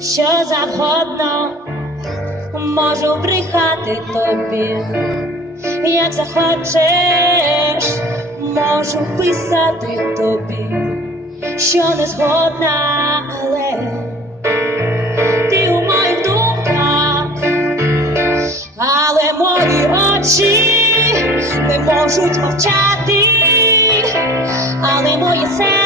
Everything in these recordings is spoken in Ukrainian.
що завгодно можу брехати тобі, як захочеш, можу писати тобі, що не згодна, але ти у моїх думках, але мої очі не можуть мовчати, але моє серце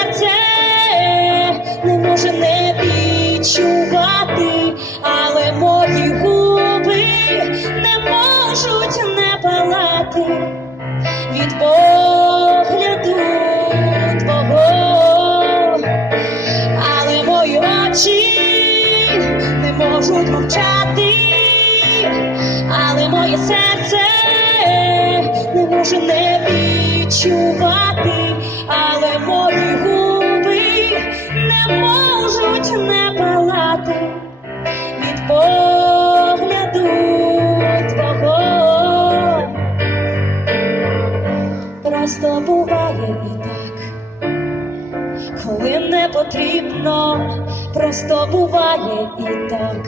палати від погляду твого, але мої очі не можуть мовчати, але моє серце не може не відчувати, але мої губи не можуть не палати Просто буває і так, коли не потрібно, просто буває і так,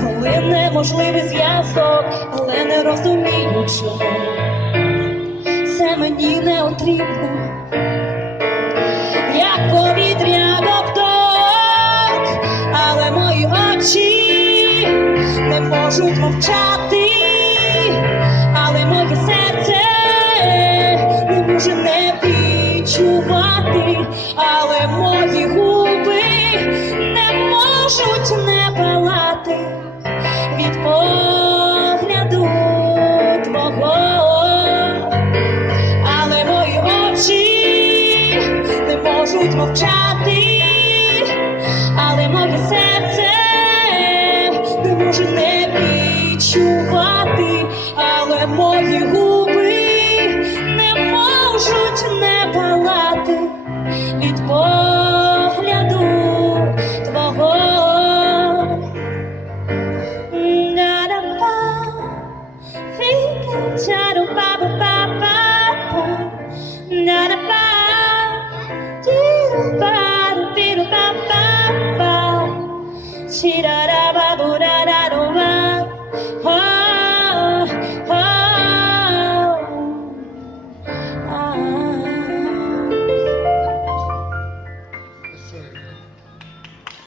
коли неможливий зв'язок, але не розумію, чому. Це мені не потрібно, як повітря доктор, але мої очі не можуть мовчати, але моє серце мої губи не можуть не палати від погляду твого, але мої очі не можуть мовчати, але моє серце не може не відчувати, але мої губи tirar